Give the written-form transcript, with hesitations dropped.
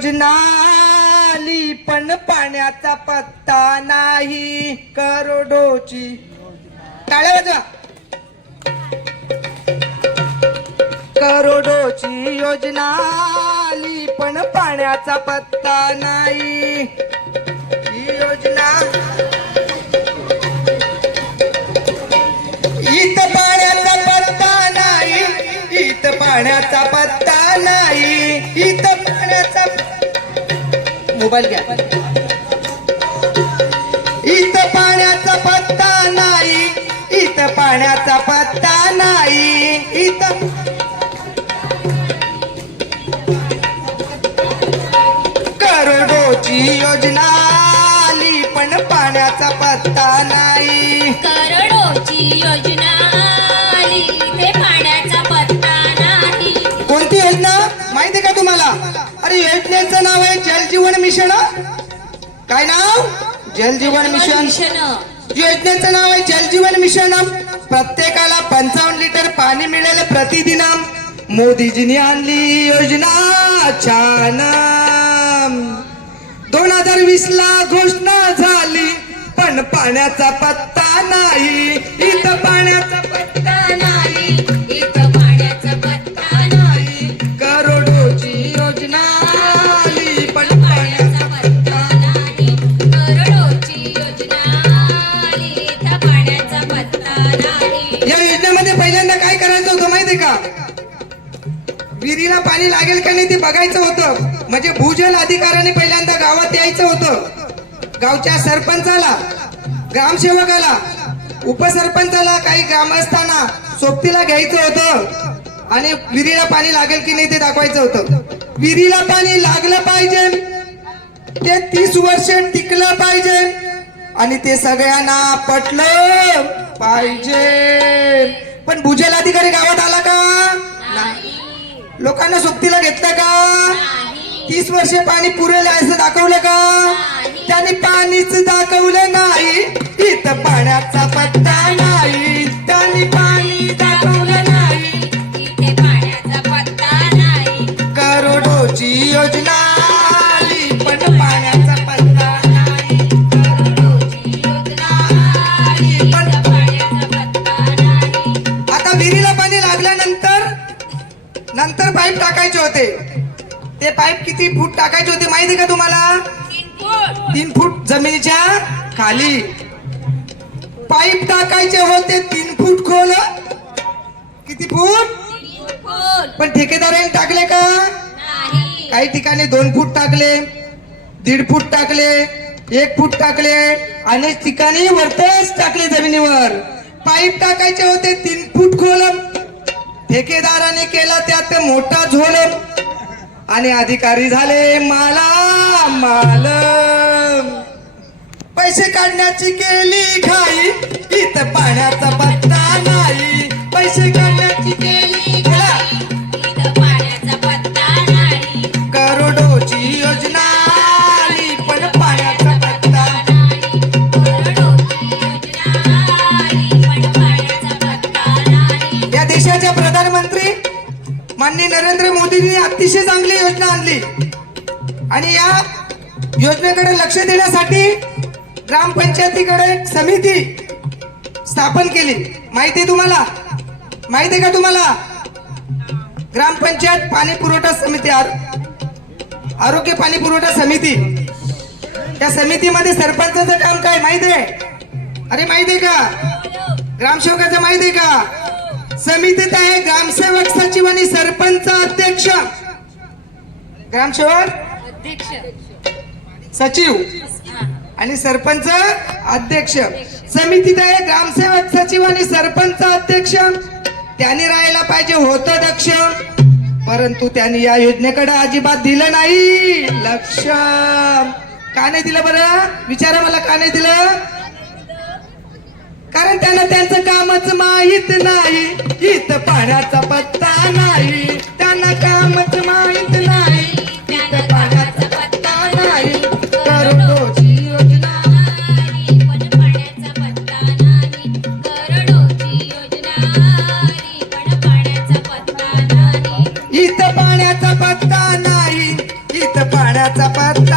योजनाली पण पाण्याचा पत्ता नाही. करोडोची टाळ्या वाजवा. करोडोची योजना आली पण पाण्याचा पत्ता नाही. ही योजना इथं पाण्याचा पत्ता नाही. इथं पाण्याचा पत्ता नाही. इथं पाण्याचा मोबाईल घ्या. इथं पाण्याचा पत्ता नाही. इथं पाण्याचा पत्ता नाही. इथं करोडोची योजना आली पण पाण्याचा पत्ता नाही. करोडोची योजना आली इथे पाण्याचा पत्ता नाही. कोणती योजना माहिती का तुम्हाला? अरे योजनेचं नाव आहे जल जीवन मिशन. काय नाव? जल जीवन मिशन. योजनेचं नाव आहे जल जीवन मिशन. प्रत्येकाला 55 लिटर पाणी मिळेल प्रतिदिन. मोदीजींनी आणली योजना छान. 2020 ला घोषणा झाली पण पाण्याचा पत्ता नाही. इथं पाण्याचा पत्ता नाही. इथं पाण्याचा पत्ता नाही. करोडोची योजना आली पण पाण्याचा पत्ता नाही. करोडोची योजना आली इथं पाण्याचा पत्ता नाही. या योजनेमध्ये पहिल्यांदा काय करायचं होतं माहितीये का? विहिरीला पाणी लागेल का नाही ते बघायचं होतं. म्हणजे भूजल अधिकाऱ्याने पहिल्यांदा गावात यायचं होतं. गावच्या सरपंचाला, ग्रामसेवकाला, उपसरपंचाला, काही ग्रामस्थांना सोबतीला घ्यायचं होतं आणि विहिरीला पाणी लागेल की नाही ते दाखवायचं होतं. विहिरीला पाणी लागलं पाहिजे, ते 30 वर्ष टिकलं पाहिजे आणि ते सगळ्यांना पटलं पाहिजे. पण भूजल अधिकारी गावात आला का? नाही. लोकांना सोबतीला घेतलं का? 30 वर्ष पाणी पुरेल असं दाखवलं का? त्यांनी पाणीच दाखवलं नाही. इथं पाण्याचा पत्ता नाही. त्यांनी पाणी दाखवलं नाही. इथे पाण्याचा पत्ता नाही. करोडोची योजना आली पण पाण्याचा पत्ता नाही. करोडोची योजना आली पण पाण्याचा पत्ता नाही. आता विहिरीला पाणी लागल्यानंतर पाईप टाकायचे होते. ते पाईप किती फूट टाकायचे होते माहिती का तुम्हाला? 3 फूट जमिनीच्या खाली पाईप टाकायचे होते. 3 फूट खोल. किती फूट? पण ठेकेदारांनी टाकले का? नाही. काही ठिकाणी 2 फूट टाकले, 1.5 फूट टाकले, 1 फूट टाकले, अनेक ठिकाणी वरतच टाकले जमिनीवर. पाईप टाकायचे होते 3 फूट खोल. ठेकेदाराने केला त्यात मोठा झोल आणि अधिकारी झाले माला माल. पैसे काढण्याची केली घाई. इथं पाण्याचा पत्ता नाही. पैसे काढण्याची केली घाई. इथं पाण्याचा पत्ता नाही. करोडोची योजना आली पण पाण्याचा पत्ता नाही. करोडोची योजना आली पण पाण्याचा पत्ता नाही. या देशाच्या प्रधानमंत्री माननीय नरेंद्र मोदींनी अतिशय चांगली योजना आणली आणि या योजनेकडे लक्ष देण्यासाठी ग्रामपंचायतीकडे एक समिती स्थापन केली. माहिती आहे तुम्हाला? माहिती आहे का तुम्हाला? ग्रामपंचायत पाणी पुरवठा समिती, आरोग्य पाणी पुरवठा समिती. त्या समितीमध्ये सरपंचाचं काम काय माहिती आहे? अरे माहिती आहे का? ग्रामसेवकाचं माहिती आहे का? समितीत आहे ग्रामसेवक सचिव आणि सरपंच अध्यक्ष. ग्रामसेवक सचिव आणि सरपंच अध्यक्ष. समितीत आहे ग्रामसेवक सचिव आणि सरपंच अध्यक्ष. त्यांनी राहायला पाहिजे होतं दक्ष, परंतु त्यांनी या योजनेकडे अजिबात दिलं नाही लक्ष. का नाही दिलं बरं? विचारा मला, का नाही दिलं? कारण त्यांना त्यांचं कामच माहित नाही. इथं पाण्याचा पत्ता नाही. त्यांना कामच माहित नाही. इथं पाण्याचा पत्ता नाही. करोडोची योजना आली पण पाण्याचा पत्ता नाही. करोडोची योजना आली पण पाण्याचा पत्ता नाही. इथं पाण्याचा पत्ता नाही. इथं पाण्याचा पाण्याचा पत्ता